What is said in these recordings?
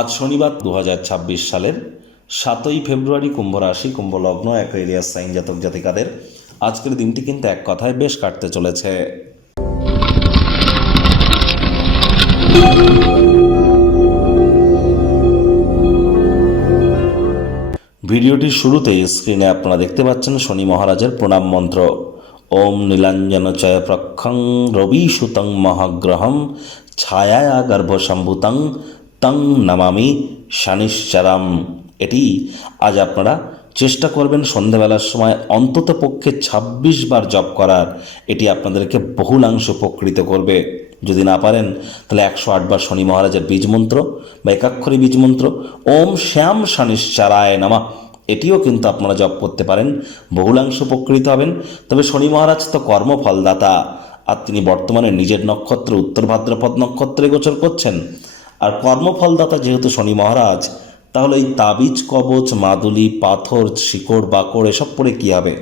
আজ শনিবার 2026 সালের 7ই ফেব্রুয়ারি, কুম্ভ রাশি, কুম্ভ লগ্ন, অ্যাকুয়ারিয়াস সাইন জাতক জাতিকাদের আজকের দিনটি কিন্তু এক কথায় বেশ কাটতে চলেছে। ভিডিওটির শুরুতেই স্ক্রিনে আপনারা দেখতে পাচ্ছেন শনি মহারাজের প্রণাম মন্ত্র। ওম নীলাঞ্জনচয় প্রক্ষং রবি সুতং মহাগ্রহম ছায়া গর্ভসম্ভূতং তং নমামি শনিশ্চরম। এটি আজ আপনারা চেষ্টা করবেন সন্ধ্যাবেলার সময় অন্তত পক্ষে 26 বার জপ করার। এটি আপনাদেরকে বহুলাংশ উপকৃত করবে। যদি না পারেন তাহলে 108 বার শনি মহারাজের বীজ মন্ত্র বা একাক্ষরী বীজ মন্ত্র ওম শ্যাম শনিশ্চরায় নমঃ, এটিও কিন্তু আপনারা জপ করতে পারেন, বহুলাংশ উপকৃত হবেন। তবে শনি মহারাজ তো কর্মফলদাতা, আর তিনি বর্তমানে নিজের নক্ষত্র উত্তর ভাদ্রপদ নক্ষত্রে গোচর করছেন। আর কর্মফলদাতা যেহেতু শনি মহারাজ, তাহলে এই তাবিজ, কবচ, মাদুলি, পাথর, শিকড়, বাকড় এসব পড়ে কী হবে?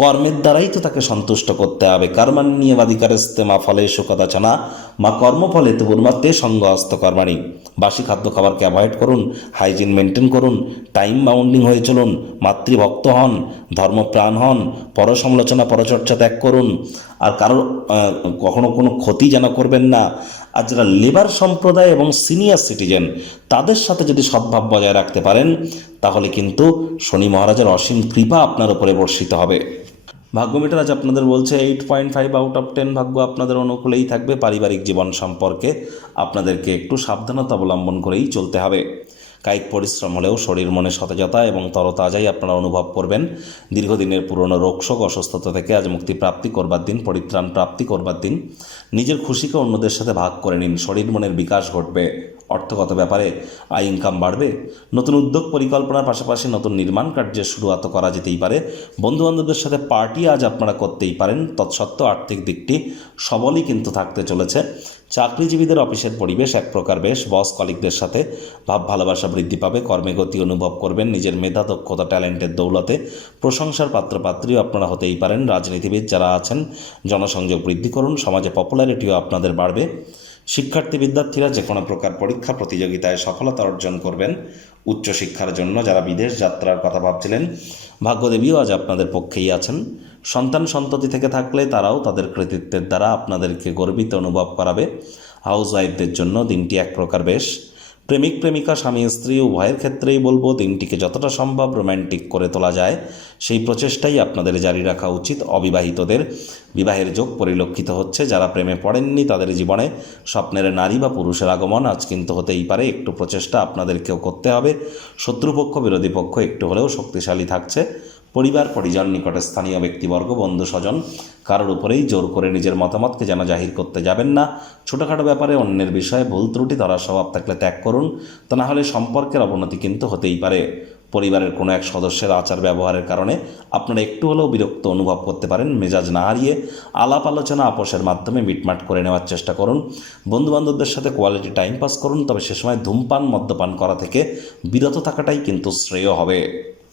কর্মের দ্বারাই তো তাকে সন্তুষ্ট করতে হবে। কর্মাণ্যেবাধিকারস্তে মা ফলেষু কদাচন মা কর্মফলে তুর্মাতে সঙ্গ হস্তকর্মাণি। বাসি খাদ্য খাবারকে অ্যাভয়েড করুন, হাইজিন মেনটেন করুন, টাইম বাউন্ডিং হয়ে চলুন, মাতৃভক্ত হন, ধর্মপ্রাণ হন, পরসমালোচনা পরচর্চা ত্যাগ করুন, আর কারোর কখনো কোনো ক্ষতি যেন করবেন না। আর যারা লেবার সম্প্রদায় এবং সিনিয়র সিটিজেন, তাদের সাথে যদি সদ্ভাব বজায় রাখতে পারেন, তাহলে কিন্তু শনি মহারাজের অসীম কৃপা আপনার উপরে বর্ষিত হবে। ভাগ্যমিটার আজ আপনাদের বলছে 8.5 আউট অফ 10 ভাগ্য আপনাদের অনুকূলেই থাকবে। পারিবারিক জীবন সম্পর্কে আপনাদেরকে একটু সাবধানতা অবলম্বন করেই চলতে হবে। কায়িক পরিশ্রম হলেও শরীর মনে সতেজতা এবং তরতাজাই আপনারা অনুভব করবেন। দীর্ঘদিনের পুরনো রোগশোক অসুস্থতা থেকে আজ মুক্তি প্রাপ্তি করবার দিন, পরিত্রাণ প্রাপ্তি করবার দিন। নিজের খুশিকে অন্যদের সাথে ভাগ করে নিন, শরীর মনের বিকাশ ঘটবে। অর্থগত ব্যাপারে আয় ইনকাম বাড়বে। নতুন উদ্যোগ পরিকল্পনার পাশাপাশি নতুন নির্মাণ কার্যের শুরুয়াত করা যেতেই পারে। বন্ধুবান্ধবদের সাথে পার্টি আজ আপনারা করতেই পারেন। তৎসত্ত্বেও আর্থিক দিকটি সবলই কিন্তু থাকতে চলেছে। চাকরিজীবীদের অফিসের পরিবেশ এক প্রকার বেশ। বস কলিগদের সাথে ভাব ভালোবাসা বৃদ্ধি পাবে। কর্মে গতি অনুভব করবেন। নিজের মেধা, দক্ষতা, ট্যালেন্টের দৌলতে প্রশংসার পাত্রপাত্রীও আপনারা হতেই পারেন। রাজনীতিবিদ যারা আছেন, জনসংযোগ বৃদ্ধি করুন। সমাজে পপুলারিটিও আপনাদের বাড়বে। শিক্ষার্থী বিদ্যার্থীরা যে কোনো প্রকার পরীক্ষা প্রতিযোগিতায় সফলতা অর্জন করবেন। উচ্চশিক্ষার জন্য যারা বিদেশ যাত্রার কথা ভাবছিলেন, ভাগ্যদেবীও আজ আপনাদের পক্ষেই আছেন। সন্তান সন্ততি থেকে থাকলে তারাও তাদের কৃতিত্বের দ্বারা আপনাদেরকে গর্বিত অনুভব করাবে। হাউসওয়াইফদের জন্য দিনটি এক প্রকার বেশ। প্রেমিক প্রেমিকা, স্বামী স্ত্রী উভয়ের ক্ষেত্রেই বলবো দিনটিকে যতটা সম্ভব রোম্যান্টিক করে তোলা যায় সেই প্রচেষ্টাই আপনাদের জারি রাখা উচিত। অবিবাহিতদের বিবাহের যোগ পরিলক্ষিত হচ্ছে। যারা প্রেমে পড়েননি তাদের জীবনে স্বপ্নের নারী বা পুরুষের আগমন আজ কিন্তু হতেই পারে। একটু প্রচেষ্টা আপনাদেরকেও করতে হবে। শত্রুপক্ষ বিরোধী পক্ষ একটু হলেও শক্তিশালী থাকছে। পরিবার পরিজন, নিকটে স্থানীয় ব্যক্তিবর্গ, বন্ধু স্বজন কারোর উপরেই জোর করে নিজের মতামতকে যেন জাহির করতে যাবেন না। ছোটোখাটো ব্যাপারে অন্যের বিষয়ে ভুল ত্রুটি ধরার স্বভাব থাকলে ত্যাগ করুন, তা না হলে সম্পর্কের অবনতি কিন্তু হতেই পারে। পরিবারের কোনো এক সদস্যের আচার ব্যবহারের কারণে আপনারা একটু হলেও বিরক্ত অনুভব করতে পারেন। মেজাজ না হারিয়ে আলাপ আলোচনা আপোষের মাধ্যমে মিটমাট করে নেওয়ার চেষ্টা করুন। বন্ধুবান্ধবদের সাথে কোয়ালিটি টাইম পাস করুন, তবে সে সময় ধূমপান মদ্যপান করা থেকে বিরত থাকাটাই কিন্তু শ্রেয় হবে।